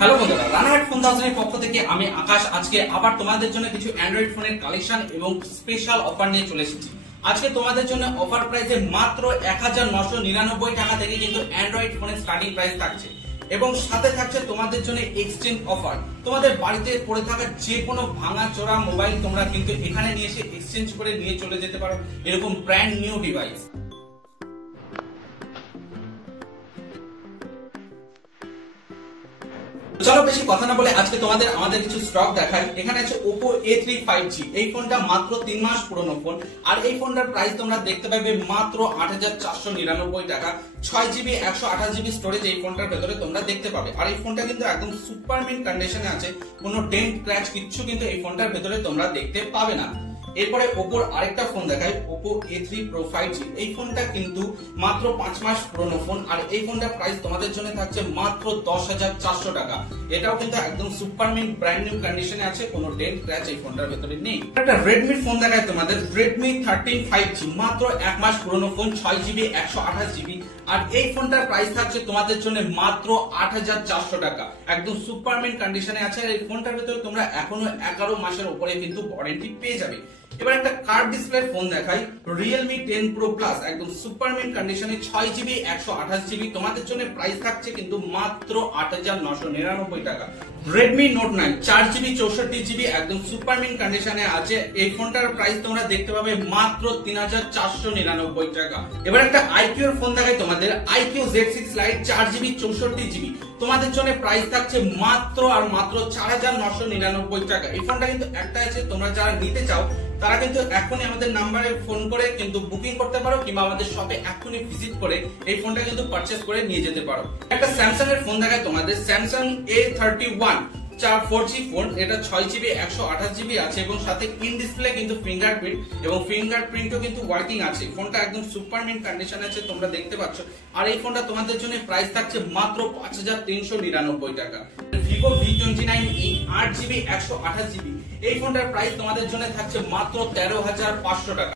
Hello বন্ধুরা, Ranaghat phone হাউসের পক্ষ থেকে আমি আকাশ আজকে আবার তোমাদের জন্য কিছু অ্যান্ড্রয়েড ফোনের কালেকশন এবং স্পেশাল অফার নিয়ে চলে এসেছি। আজকে তোমাদের জন্য অফার প্রাইসে মাত্র 1999 টাকা থেকে কিন্তু অ্যান্ড্রয়েড ফোনের স্টার্টিং প্রাইস থাকছে এবং সাথে থাকছে তোমাদের জন্য এক্সচেঞ্জ অফার। তোমাদের বাড়িতে পড়ে থাকা যে কোনো ভাঙা চোরা মোবাইল তোমরা কিন্তু এখানে নিয়ে এসে এক্সচেঞ্জ করে নিয়ে চলে যেতে পারো, এরকম ব্র্যান্ড নিউ ডিভাইস। চলো বেশি কথা না বলে আজকে তোমাদের আমাদের কিছু স্টক দেখাই। এখানে আছে Oppo A3 5G। এই ফোনটা মাত্র 3 মাস পুরনো ফোন আর এই ফোনটার প্রাইস তোমরা দেখতে পাবে মাত্র 8499 টাকা। 6GB 128GB স্টোরেজ এই ফোনটার ভেতরে তোমরা দেখতে পাবে আর এই ফোনটা কিন্তু একদম সুপার মিন্ট কন্ডিশনে আছে, কোনো ডেন্ট ক্র্যাচ কিচ্ছু কিন্তু এই ফোনটার ভেতরে তোমরা দেখতে পাবে না। এরপরে Oppo আরেকটা ফোন দেখাই, Oppo A3 Pro 5G। এই ফোনটা কিন্তু মাত্র 5 মাস পুরনো ফোন আর এই ফোনটার প্রাইস তোমাদের জন্য থাকছে মাত্র 10,400 টাকা। এটাও কিন্তু একদম সুপার মিন্ট ব্র্যান্ড নিউ কন্ডিশনে আছে, কোনো ডেন্ট ক্র্যাচ এই ফোনটার ভেতরে নেই। একটা Redmi ফোন দেখাই তোমাদের, Redmi 13 5G। মাত্র 1 মাস পুরনো ফোন, 6GB 128GB আর এই ফোনটার প্রাইস থাকছে তোমাদের জন্য মাত্র 8,400 টাকা। একদম সুপার মিন্ট কন্ডিশনে আছে আর এই ফোনটার ভেতরে তোমরা এখনো 11 মাসের উপরে কিন্তু ওয়ারেন্টি পেয়ে যাবে। এবার একটা কার্ভ ডিসপ্লে ফোন দেখাই, Realme 10 Pro Plus। একদম সুপার মিন্ট কন্ডিশনে 6GB 128GB। তোমাদের জন্য প্রাইস থাকছে কিন্তু মাত্র 8,999 টাকা। Redmi Note 9 4GB 64GB একদম সুপার মিন্ট কন্ডিশনে আছে, এই ফোনটার প্রাইস তোমরা দেখতে পাবে মাত্র 3,499 টাকা। এবার একটা iQOO এর ফোন দেখাই তোমাদের, iQOO Z6 Lite 4GB 64GB। তোমাদের জন্য প্রাইস থাকছে মাত্র আর মাত্র 4,999 টাকা। এই ফোনটা কিন্তু একটা আছে, তোমরা যারা নিতে চাও তারা কিন্তু এখনই আমাদের নাম্বারে ফোন করে কিন্তু বুকিং করতে পারো কিংবা আমাদের শপে এখনই ভিজিট করে এই ফোনটা কিন্তু পারচেজ করে নিয়ে যেতে পারো। একটা স্যামসাং এর ফোন দেখায় তোমাদের, Samsung A31 4G ফোন। এটা 6GB 128GB আছে এবং সাথে ইন ডিসপ্লে কিন্তু ফিঙ্গারপ্রিন্ট এবং ফিঙ্গারপ্রিন্টও কিন্তু ওয়ার্কিং আছে। ফোনটা একদম সুপার মিন্ট কন্ডিশন আছে, তোমরা দেখতে পাচ্ছ। আর এই ফোনটা তোমাদের জন্য প্রাইস থাকছে মাত্র 5,399 টাকা। Vivo V29e 8GB 128GB। এই ফোনটার প্রাইস তোমাদের জন্য থাকছে মাত্র 13,500 টাকা।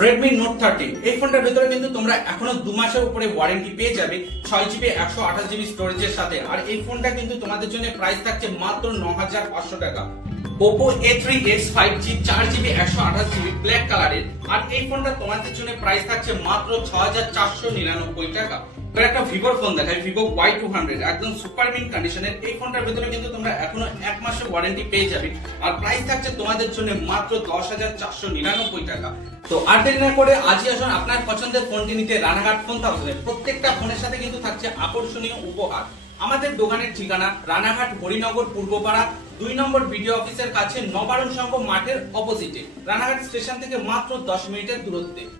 Redmi Note 13 এই ফোনটার ভেতরে কিন্তু তোমরা এখনো 2 মাসের উপরে ওয়ারেন্টি পেয়ে যাবে 6GB 128GB স্টোরেজের সাথে আর এই ফোনটা কিন্তু তোমাদের জন্য প্রাইস থাকছে মাত্র 9,500 টাকা। Oppo A3s 5G 4GB 128GB black কালারের আর এই ফোনটা তোমাদের জন্য প্রাইস থাকছে মাত্র 6,499 টাকা। এবার একটা ভিভোর ফোন দেখাই, Vivo Y200 একদম সুপার মিন্ট কন্ডিশনের। এই ফোনটার ভেতরে কিন্তু তোমরা এখনো 1 মাসের ওয়ারেন্টি পেয়ে যাবে আর প্রাইস থাকছে তোমাদের জন্য মাত্র 10,499 টাকা। তো আর দেরি না করে আজই আসুন আপনার পছন্দের ফোনটি নিতে রানাঘাট ফোন হাউসে। প্রত্যেকটা ফোনের সাথে কিন্তু থাকছে আকর্ষণীয় উপহার। আমাদের দোকানের ঠিকানা রানাঘাট হরিনগর পূর্বপাড়া 2 নম্বর বিডিও অফিসের কাছে, নবারুণ সংঘ মাঠের অপোজিটে, রানাঘাট স্টেশন থেকে মাত্র 10 মিনিটের দূরত্বে।